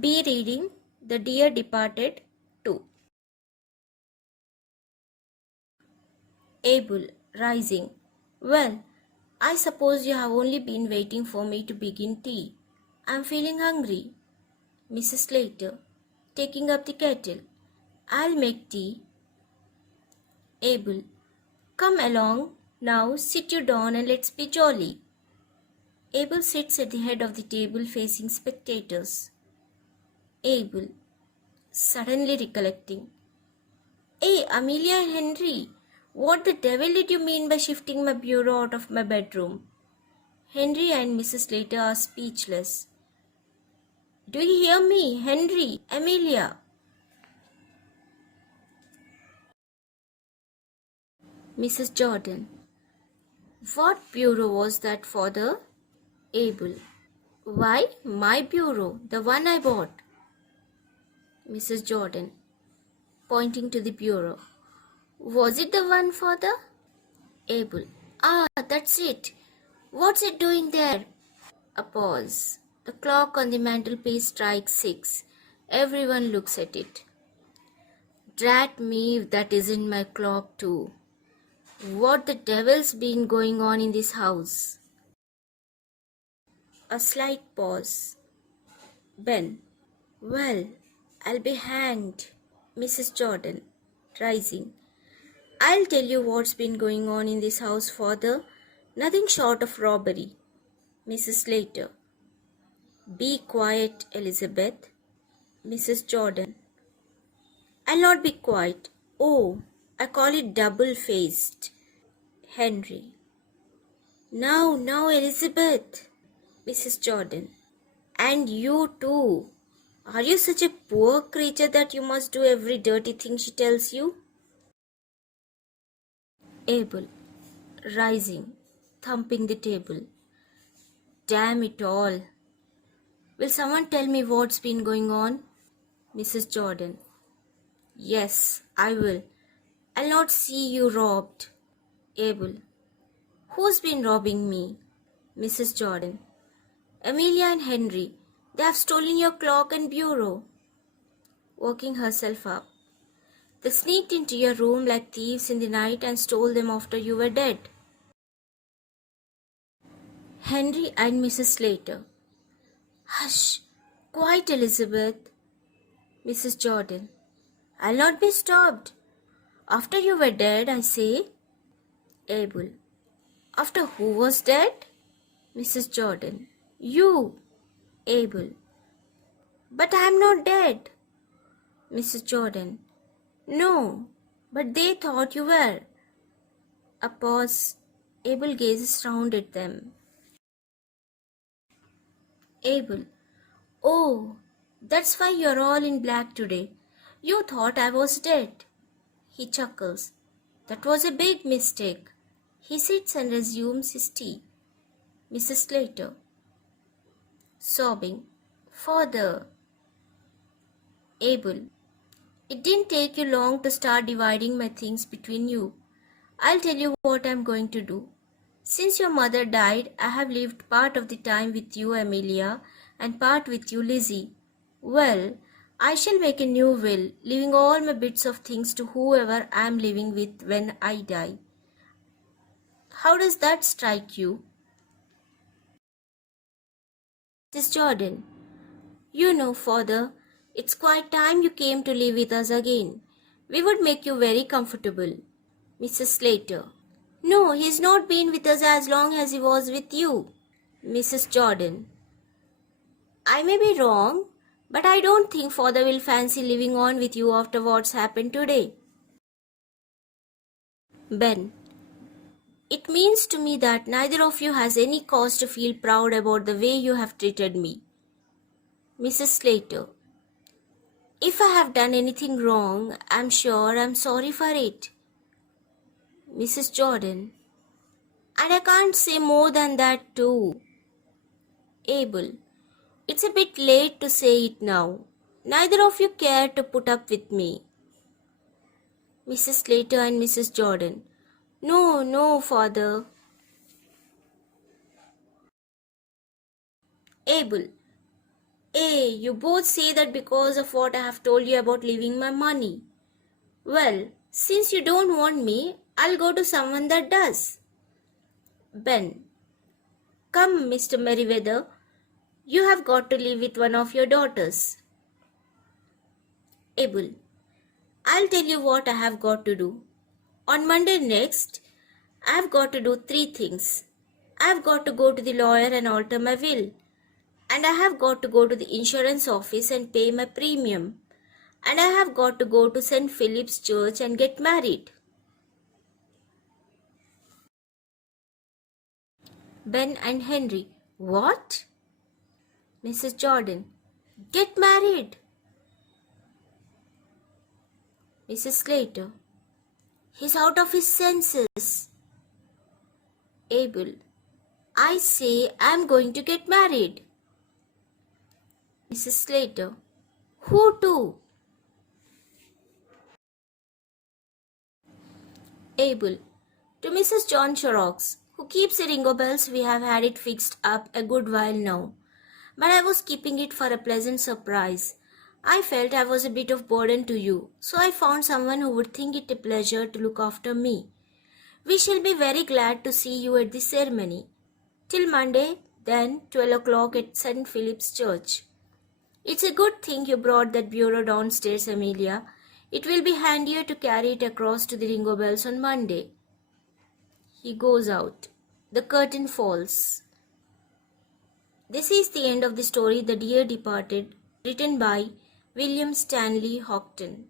Be reading The Dear Departed 2. Abel, rising. Well, I suppose you have only been waiting for me to begin tea. I'm feeling hungry. Mrs. Slater, taking up the kettle. I'll make tea. Abel, come along. Now sit you down and let's be jolly. Abel sits at the head of the table facing spectators. Abel, suddenly recollecting. Hey, Amelia and Henry, what the devil did you mean by shifting my bureau out of my bedroom? Henry and Mrs. Slater are speechless. Do you hear me, Henry, Amelia? Mrs. Jordan. What bureau was that, father? Abel. Why, my bureau, the one I bought. Mrs. Jordan, pointing to the bureau. Was it the one, father? Abel. Ah, that's it. What's it doing there? A pause. The clock on the mantelpiece strikes 6. Everyone looks at it. Drat me if that isn't my clock too. What the devil's been going on in this house? A slight pause. Ben. Well, I'll be hanged. Mrs. Jordan, rising. I'll tell you what's been going on in this house, father. Nothing short of robbery. Mrs. Slater. Be quiet, Elizabeth. Mrs. Jordan. I'll not be quiet. Oh, I call it double-faced. Henry. Now, Elizabeth. Mrs. Jordan. And you too. Are you such a poor creature that you must do every dirty thing she tells you? Abel, rising, thumping the table. Damn it all. Will someone tell me what's been going on? Mrs. Jordan. Yes, I will. I'll not see you robbed. Abel. Who's been robbing me? Mrs. Jordan. Amelia and Henry. They have stolen your clock and bureau. Working herself up. They sneaked into your room like thieves in the night and stole them after you were dead. Henry and Mrs. Slater. Hush! Quiet, Elizabeth. Mrs. Jordan. I'll not be stopped. After you were dead, I say. Abel. After who was dead? Mrs. Jordan. You. Abel. But I am not dead. Mrs. Jordan. No, but they thought you were. A pause. Abel gazes round at them. Abel. Oh, that's why you're all in black today. You thought I was dead. He chuckles. That was a big mistake. He sits and resumes his tea. Mrs. Slater. Sobbing. Father. Abel. It didn't take you long to start dividing my things between you. I'll tell you what I'm going to do. Since your mother died, I have lived part of the time with you, Amelia, and part with you, Lizzie. Well, I shall make a new will, leaving all my bits of things to whoever I am living with when I die. How does that strike you? Mrs. Jordan. You know, father, it's quite time you came to live with us again. We would make you very comfortable. Mrs. Slater. No, he's not been with us as long as he was with you. Mrs. Jordan. I may be wrong, but I don't think father will fancy living on with you after what's happened today. Ben. It means to me that neither of you has any cause to feel proud about the way you have treated me. Mrs. Slater. If I have done anything wrong, I'm sure I'm sorry for it. Mrs. Jordan. And I can't say more than that too. Abel. It's a bit late to say it now. Neither of you care to put up with me. Mrs. Slater and Mrs. Jordan. No, father. Abel. You both say that because of what I have told you about leaving my money. Well, since you don't want me, I'll go to someone that does. Ben, come, Mr. Meriweather. You have got to live with one of your daughters. Abel, I'll tell you what I have got to do. On Monday next, I have got to do 3 things. I have got to go to the lawyer and alter my will. And I have got to go to the insurance office and pay my premium. And I have got to go to St. Philip's Church and get married. Ben and Henry, what? Mrs. Jordan, get married. Mrs. Slater, he's out of his senses. Abel, I say I'm going to get married. Mrs. Slater, who to? Abel, to Mrs. John Shorrocks, who keeps the Ringo bells. We have had it fixed up a good while now, but I was keeping it for a pleasant surprise. I felt I was a bit of burden to you, so I found someone who would think it a pleasure to look after me. We shall be very glad to see you at the ceremony. Till Monday, then 12 o'clock at St. Philip's Church. It's a good thing you brought that bureau downstairs, Amelia. It will be handier to carry it across to the Ringo bells on Monday. He goes out. The curtain falls. This is the end of the story The Dear Departed, written by William Stanley Houghton.